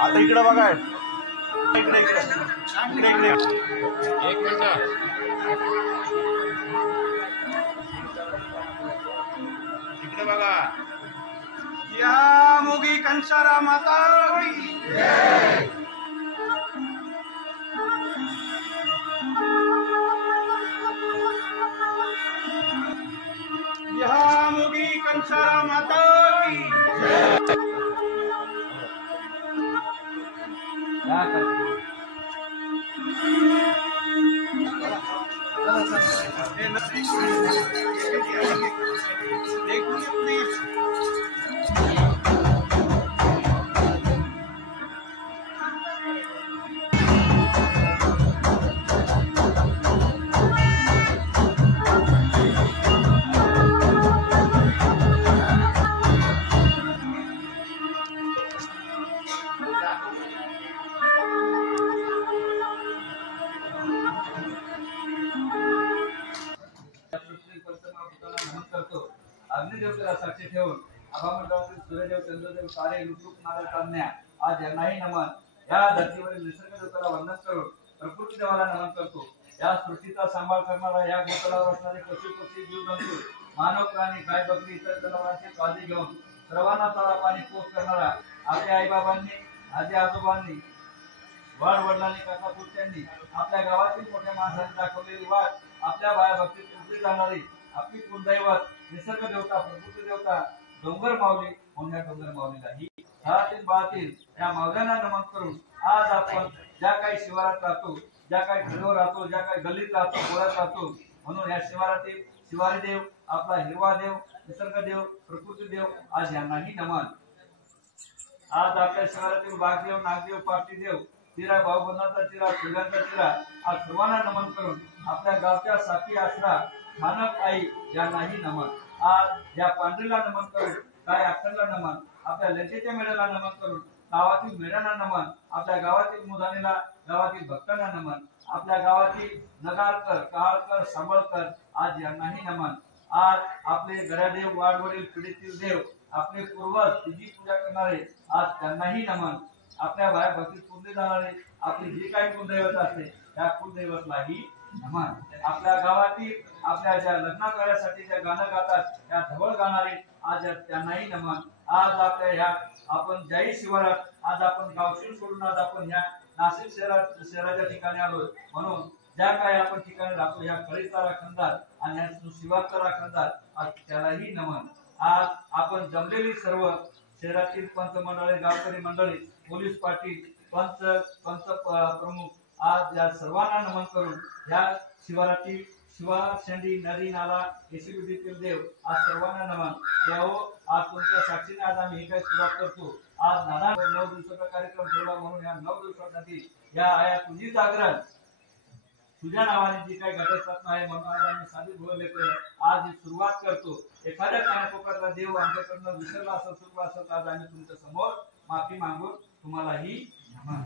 आता इकडे बघा, इकडे इकडे इकडे इकडे एक मिनिट इकडे बघा। या मोगी कंसारा माता की जय। या मोगी कंसारा माता की जय। अग्निदेवतेला साक्षी ठेवून आभामंडळातील सूर्यदेव चंद्रदेव तारे लुटूक नारळ काढण्या आज यांनाही नमन। या धर्तीवरील निसर्ग देवतेला वंदन करून प्रकृती देवाला नमन करतो। या सृष्टीचा सांभाळ करणारा, या भूतलावर असणारे पशु पक्षी जीवजंतू मानव प्राणी गाय बकरी इतर जनावरांची काळजी घेऊन सर्वांना चारा पाणी पोच करणारा आपल्या आईबाबांनी आजी आजोबांनी वडिलांनी काका पुत्यांनी आपल्या गावातील मोठ्या माणसांनी दाखवलेली वाट आपल्या बाया भक्तीत उतरी जाणारी आपली कुलदैवत निसर्ग देवता प्रकृती देवता डोंगर माऊली होण्या डोंगर माऊलीला ही घरातील बाळातील या माऊल्यांना नमन करून आज आपण ज्या काही शिवारात राहतो, ज्या काही घरावर राहतो, ज्या काही गल्लीत राहतो, गोळ्यात राहतो, म्हणून या शिवारातील शिवारी देव आपला हिरवा देव निसर्ग देव प्रकृती देव आज यांनाही नमन। आज आपल्या शिवारातील वाघदेव नागदेव पाटी देव चिरा भाऊबंधाचा चिरा सूर्याचा चिरा आज सर्वांना नमन करून आपल्या गावच्या साथी आसरा स्थानक आई यांनाही नमन। आज या पांढरीला नमन करून काय अक्षरला नमन, आपल्या लंकेच्या मेढ्याला नमन करून गावातील मेढ्यांना नमन, आपल्या गावातील मुदानीला गावातील भक्तांना नमन, आपल्या गावातील नगारकर काळकर सांभळकर आज यांनाही नमन। आज आपले गरादेव वाडवडील पिढीतील देव आपले पूर्वज तिची पूजा करणारे आज त्यांनाही नमन। आपल्या बाया भक्तीत पूजले जाणारे आपली जी काही कुलदैवत असते त्या कुलदैवतलाही नमन। आपल्या गावातील आपल्या ज्या लग्न कार्यासाठी ज्या गाणं गातात त्या ढवळ गाणारे आज त्यांनाही नमन। आज आपल्या ह्या आपण जय शिवारात आज आपण गावशील सोडून आज आपण ह्या नाशिक शहराच्या ठिकाणी आलो, म्हणून ज्या काही आपण ठिकाणी राहतो ह्या कळीचा राखणदार आणि ह्या शिवाचा राखणदार आज त्यालाही नमन। आज आपण जमलेली सर्व शहरातील पंच मंडळी गावकरी मंडळी पोलीस पाटील पंच प्रमुख आज या सर्वांना नमन करून या शिवारातील शिवा शेंडी नदी नाला एसीबीटीतील देव आज सर्वांना नमन। यावो आज तुमच्या साक्षीने आज आम्ही हे काही सुरुवात करतो। आज नाना 9 दिवसाचा कार्यक्रम ठेवला, म्हणून या 9 दिवसासाठी या आया तुझी जागरण तुझ्या नावाने जी काही घटस्थापना आहे म्हणून आज आम्ही साधी बोलले आज ही सुरुवात करतो। एखाद्या कानाकोपऱ्यातला देव आमच्याकडनं विसरला असं चुकला असं आज आम्ही तुमच्या समोर माफी मागून तुम्हालाही नमन।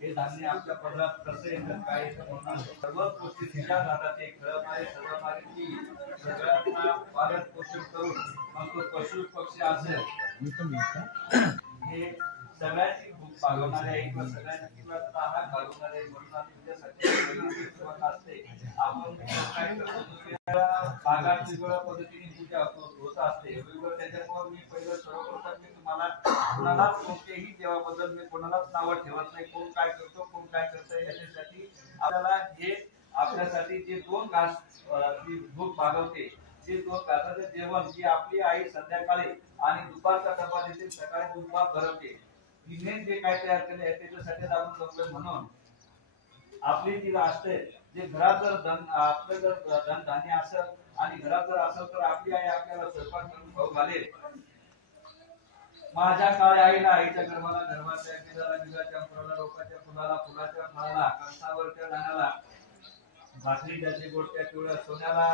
हे धान्य आपल्या पदरात कसं येतं काय येतं सर्वच गोष्टी तिच्या हातात एक खेळणारे सर्वणारी सगळ्यांना पालन पोषण करून मग तो पशु पक्षी असेल हे सगळ्यांची भूक भागवणारे आहे किंवा सगळ्यांची किंवा आहार घालवणारे म्हणून तुझ्यासाठी असते आपण काय करतो भागात वेगवेगळ्या पद्धतीने पूजा होत असते वेगवेगळं त्याच्यामुळे मी पहिलं सर्वप्रथम मी तुम्हाला कोणालाच कोणत्याही देवाबद्दल मी कोणालाच नाव ठेवत नाही कोण काय करतो कोण काय करतोय याच्यासाठी आपल्याला हे आपल्यासाठी जे दोन घास भूक भागवते जे दोन घासाचं जेवण जी आपली आई संध्याकाळी आणि दुपारचा डबा देते सकाळी दुपार भरवते हिने जे काय तयार केले त्याच्यासाठी आपण जमलोय म्हणून आपली जी असते जे घरात जर धन आपलं जर धन धान्य असेल आणि घरात जर असेल तर आपली आई आपल्याला स्वयंपाक करून खाऊ घालेल माझ्या काळ्या आईला आईच्या गर्भाला गर्भाच्या बिजाला बिजाच्या फुलाला रोपाच्या फुलाला फुलाच्या फळाला कंसावरच्या दाण्याला भाकरी त्याची गोडच्या पिवळ्या सोन्याला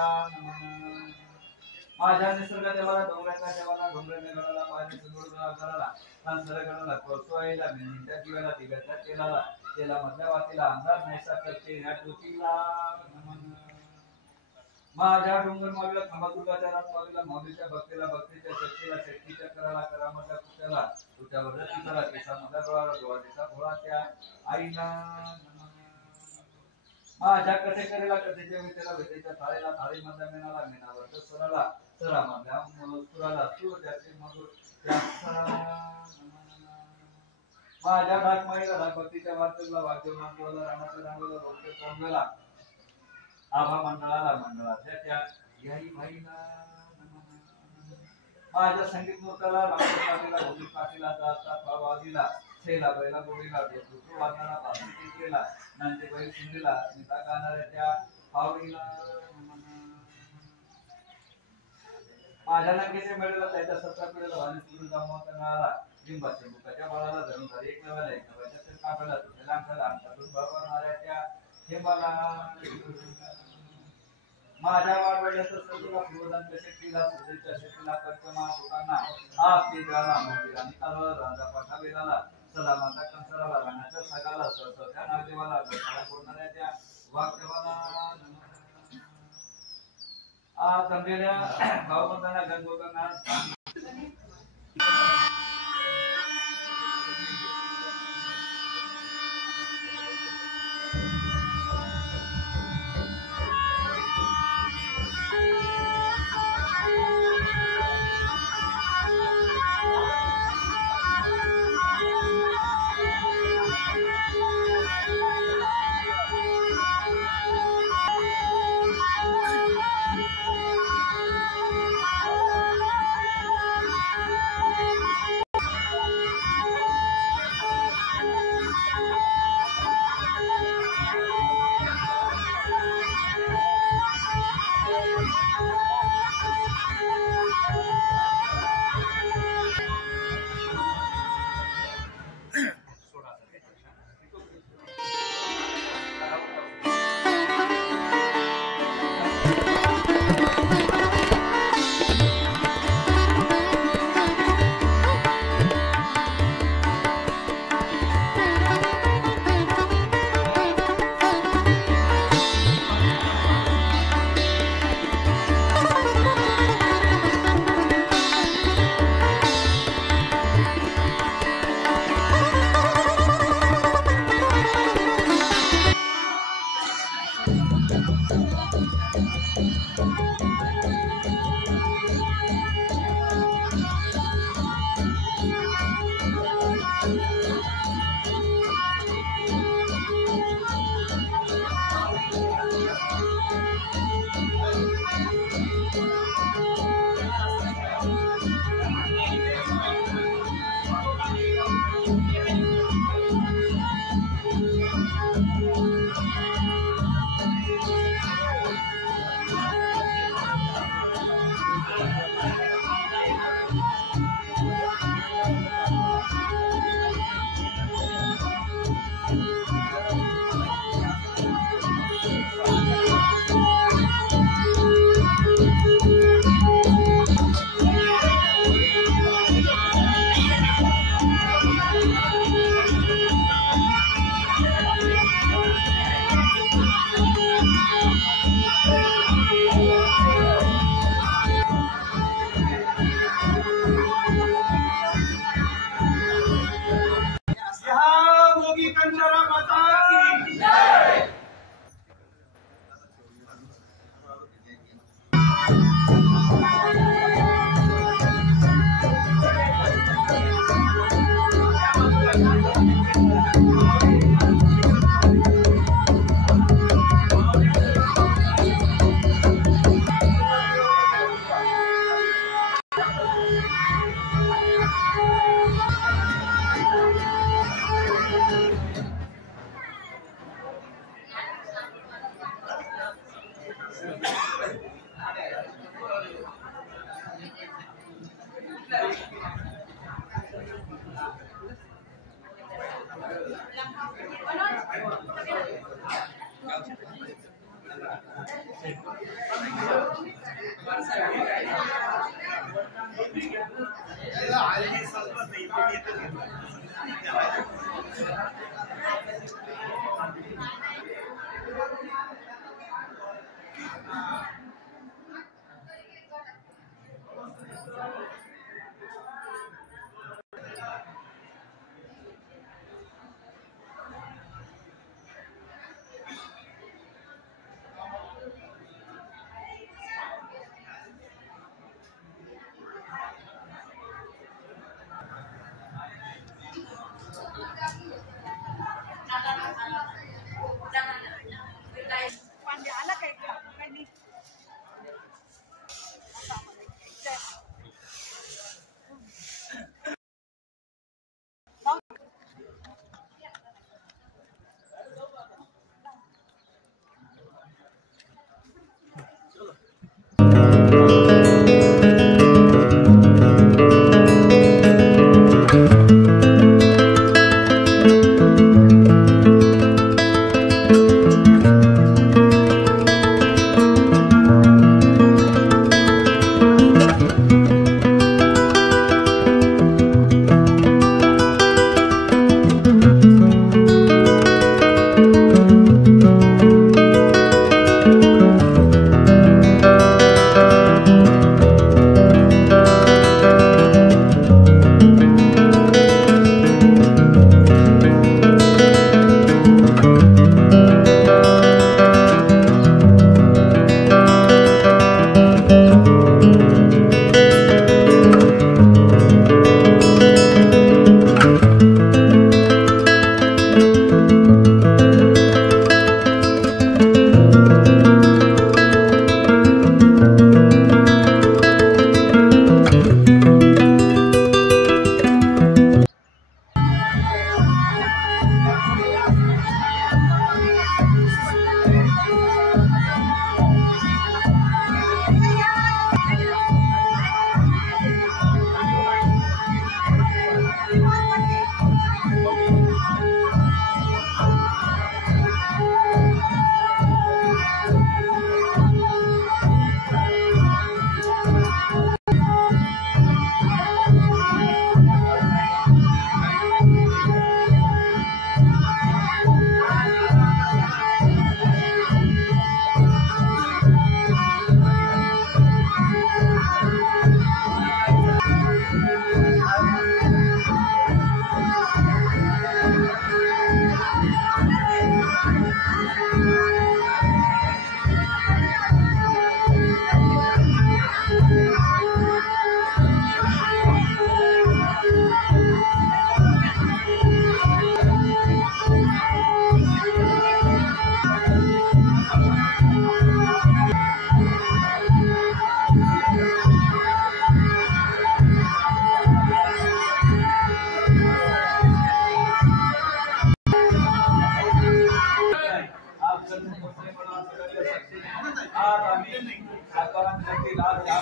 माझ्या निसर्ग देवाला डोंगराच्या देवाला डोंगर मेघाला माझ्या सुंदर कराला संसार कराला कोसो आईला मेंढीच्या जीवाला दिव्याच्या तेलाला तेला मधल्या वातीला अंधार नाहीसा करते ह्या ज्योतीला माझ्या डोंगर मागल्या खंबातुकाच्या रातवालीला मौलीच्या भक्तीला भक्तीच्या शक्तीला शक्तीच्या कराला करामच्या कुत्याला तुझ्या वरतीला केसा मधल्या डोळाला डोळाचा भोळाच्या आईला माझ्या कथेकरीला कथेच्या विटेला विटेच्या थाळीला थाळी मधल्या मेणाला मेणावरच्या स्वराला सरा मधल्या सुराला सूर त्याचे मधुर माझ्या ढाकमाईला ढाकभक्तीच्या वाद्याला वाद्य मांडवाला राणाच्या रांगोला लोकच्या कोंबेला आभा मंडळाला मंडळाच्या त्या याही भाईला माझ्या संगीत मूर्ताला रामपाटीला भौतिक पाटीला जाता भावादीला छेला बैला गोडीला दुसरू वाजणारा पासून केला नंते बैल शिंदीला स्मिता गाणाऱ्या त्या पावडीला माझ्या नंगेच्या मेळेला त्याच्या सत्ता पिढीला वाणी सुरू जमवता मिळाला लिंबाच्या बुकाच्या बाळाला धरून झाली एक नव्याला एक नव्याच्या कापला तुझ्या लांबच्या आमच्यातून भरभरणाऱ्या त्या हेंबाला माझ्या वाडवड्याचं सगळं पूर्वदान शक्तीला सुधीच्या शक्तीला कर्कमा लोकांना आप ते जाला मोठी आणि कालवा राजा पाठा वेलाला सदा माता कंसराला राणाच्या सगाला सरस्वत्या नागदेवाला गळा फोडणाऱ्या त्या वागदेवाला जमलेल्या भावबंधांना गणगोतांना आज आम्ही सातबारा मिनिटातील आज या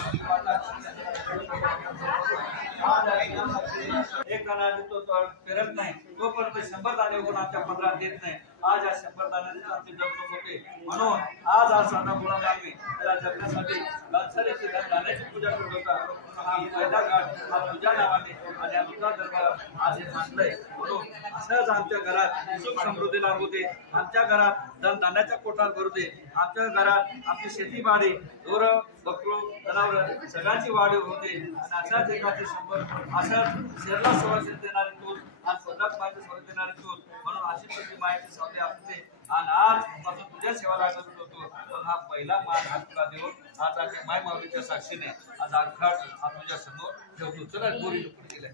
एक दाना देतो तो करत नाही तोपर्यंत 100 दाणे कोण आमच्या 15 देत नाही. आज या 100 दाण्याचे आमचे जपणूक होते म्हणून आज हा साधा गुलाम आम्ही त्याला जपण्यासाठी लालसरीची दाण्याची पूजा करत होता. हा पहिला घाट हा तुझ्या नावाने आणि आमचा दरबार आज हे मानलंय म्हणून असंच आमच्या घरात सुख समृद्धी लागू दे. आमच्या घरात धान्याच्या पोटात भरू दे. आमच्या घरात आमची शेतीबाडी ढोर बकरू जनावर सगळ्यांची वाढ होऊ दे आणि अशाच एकाचे 100 अशाच शेरला संरक्षण देणारे तूल आणि स्वतःच माहिती संरक्षण देणारे तूल म्हणून अशी प्रति माहिती सावली असते आणि आज पासून तुझ्या सेवा लागत होतो. पण हा पहिला मान हा तुला देऊन आज आमच्या माय माऊलीच्या साक्षीने आज हा घाट हा तुझ्या समोर ठेवतो. चला गोरी पुढे गेलाय.